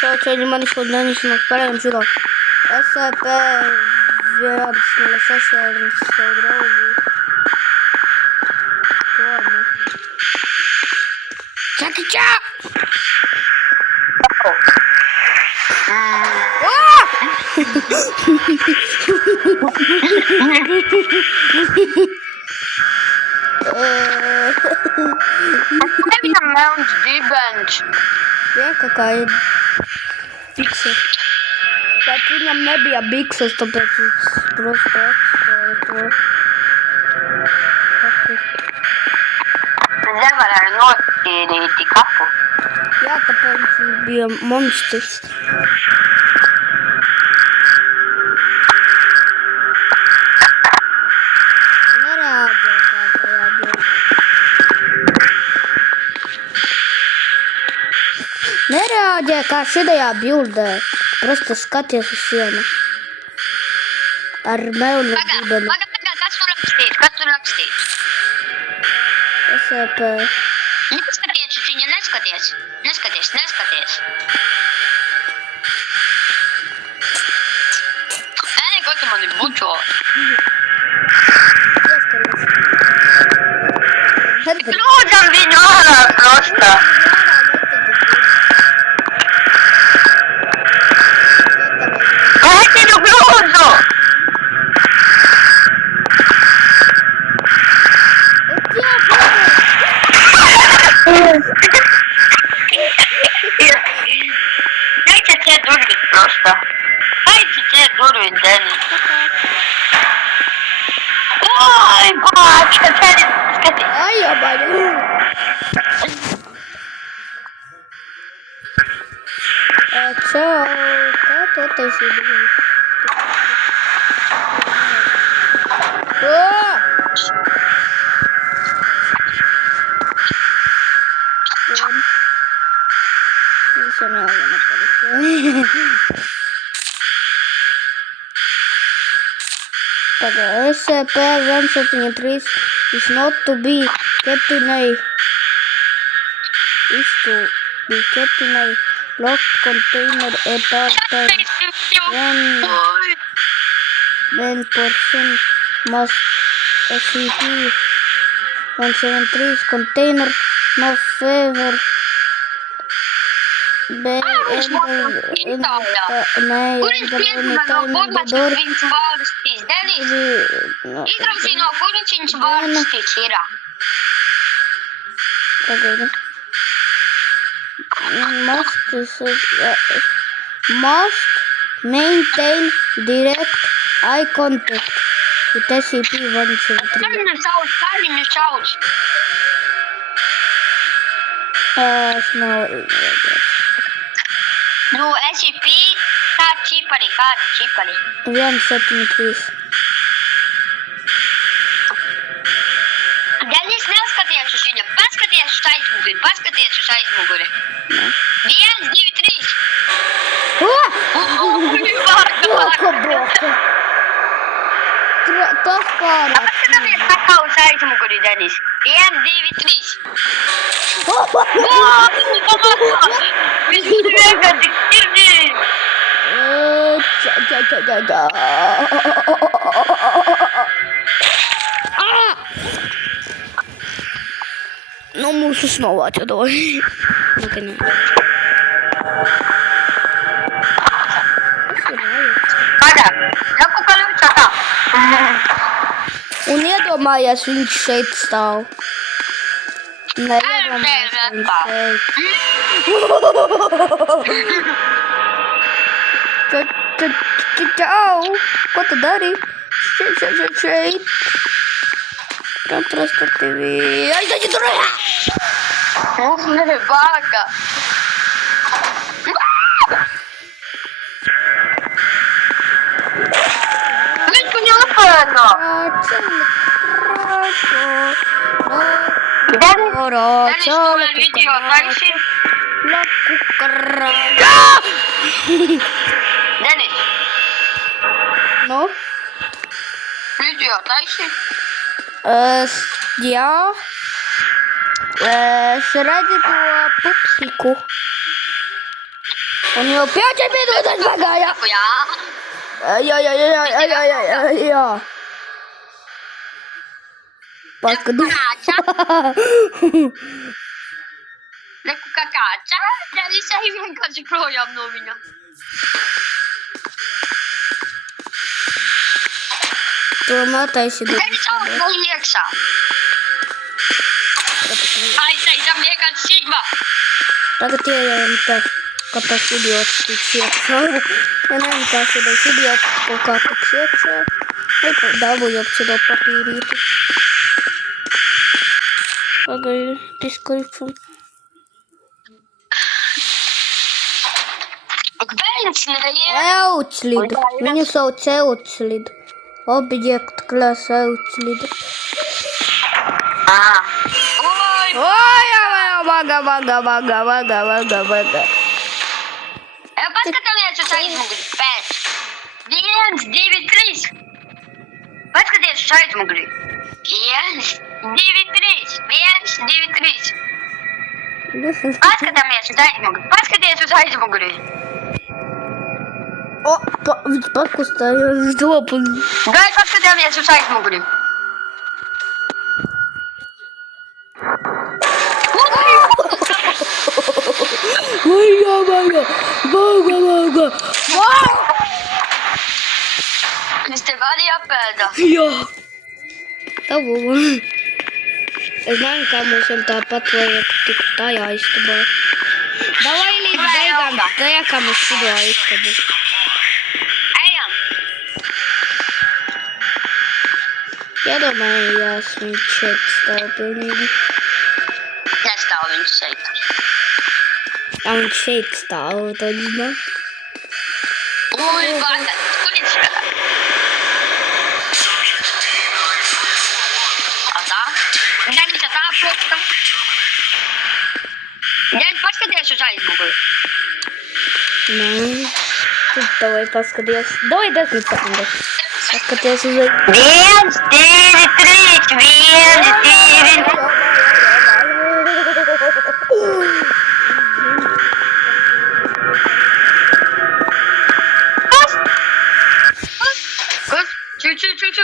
Ciao, rimani scontenti, sono spero non ci do. SP, via, sono le stesse, non ci sto drogi. Torno. Ciao, ciao! Maybe the Mount D-Bench. Ja, какая Пиксель. Смотри, нам не бия Биксель 100%. Просто это... Nevar notīrīt kapu. Jā, tāpēc bija monstrs. Nerāda, kā tajā bija. Nerāda, kā šajā bildē. Просто skaties uz sienu. Ar melnu dibeni. Kas tur rakstīt? SCP. Neskaties, Čičiņa, neskaties. Neskaties. Ej, ko tu mani bučo? Pieskaries. Lūdzam viņu ārā prosta. Es viņu lūdzu. Dajte tie durvy prosta. Dajte tie durvy, Denis. Oj, bāčka, Denis, skaties. Ai, abaļu. Čau, kā tu taisīji? Еще не получилось. Так, SCP-173 is not to be kept in a... is to be kept in a locked container at all times. When person must SCP-173's container must favor be enter in the door. Viņš vārstīs, Denis. Izraucī no kurš viņš vārstīs ir. Pagaidi. Must maintain direct eye contact with SCP-173. Kā viņu sauc? Es nav... Nu, SCP, kā čipari, kādi čipari? 173. Denis, neskaties uz viņu, paskaties uz aizmuguri. 1, 2, 3. Bloka! Tas pārāk. Paskatāmies kā uz aizmuguri, Denis. 1, 2, 3. Viņš vienkārši ķirdīs. Nu, mūsu snovā atjadoj. Kādā? Naku kaļučā tā. Un iedomājies, viņš šeit stāv. Neiedomājies, viņš šeit. Čau! Ko tu dari? Šeit. Просто tevi... Aizdaļi tur! Bāka. Viņš viņu apēno. Denis, tu vēl video taisi? La cucaracha. Denis, Nu? video taisi? Jā. Es redzu to pupsiku. У него 5 минут отбегая. Хуя. Ай-яй-яй-яй-яй-яй-яй-яй. Паскуди. Leku kakaccia. Jadi saya yang kasih program nominya. Мотай сюда. Jadi cowok dari Leksa. Ай, saya jamaikan Sigma. Так это я так кота себе отстучился. Я на МК сюда себе пока отстучился. И да, я сюда попирит. Погоди, description. Outlid. Minnesota Outlid. Object class Outlid. Ой, Ой, бага. Паска там я читаю могли. 5. 9, 3. Паска я читаю могли. 9, 3. Паска там я читаю могли. Паска я читаю могли. О, ведь паску ставил. Жопу. Дай паска там я читаю могли. Ой, бага. Стебали я педа. Я. Того. Знаем, кому сюда по твоей тикта я с тобой. Давай лить бегом, да я кому сюда с тобой. Я думаю, я свечать стал пилнее. Я стал винчейт. Там чейт стал, то не знаю. Ой, бага, куличка. А да? Я не читала просто. Я не паска я читаю могли. Ну, давай паскадес. Давай дай мне секунду. Паскадес уже. 1, 4, 3. 1, 4. Чуть-чуть.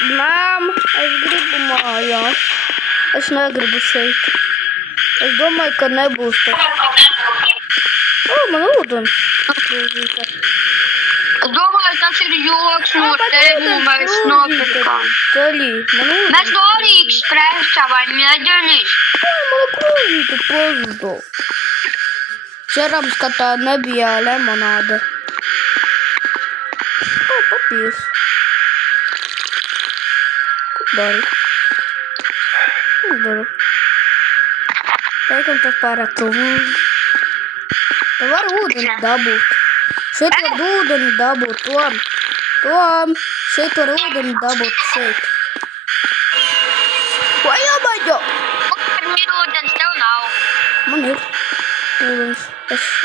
Мам, аж грибу моя. Аж на грибу шейт. Аж думаю, ка не бусти. О, мене один. Думаю, там серйозно, тему ми снопика. Цели, мене Ми здорі експресова, не ділись. молоко ти позду. Вчора б скота не б'є лимонади. О, попіс. Кударі. Так он пара кругу. Товар уден дабут. Шейтвар уден дабут. Том. Шейтвар уден дабут. Шейт. Ой, я бадю. Миру один став нау. Манир.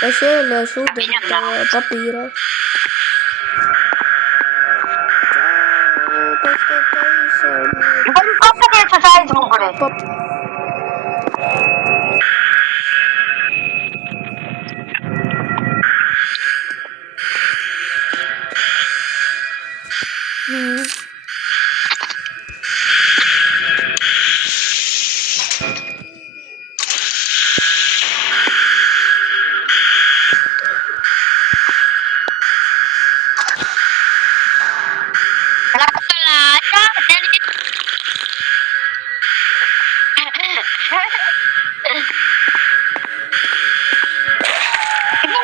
А ще ляшу до папіра. Паска я читаю могли.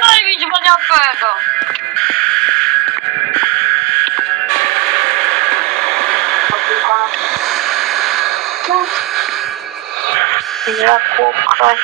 Ой, видимо, не педа. Я кукла.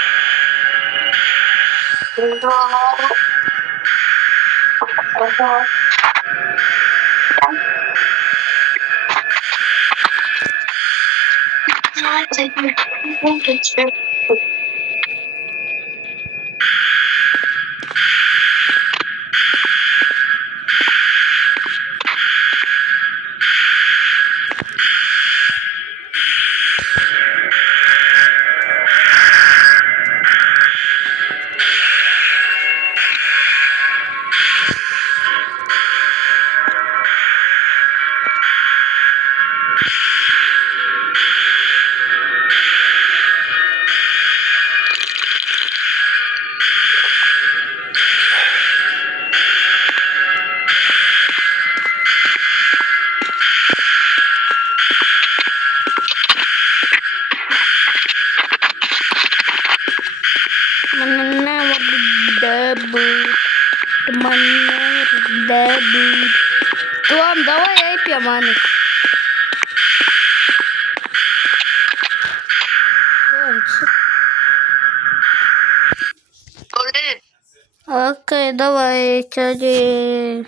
Мене never debut. Мене never debut. Том, давай я і п'яманий. Том, Коли? окей, давай тоді.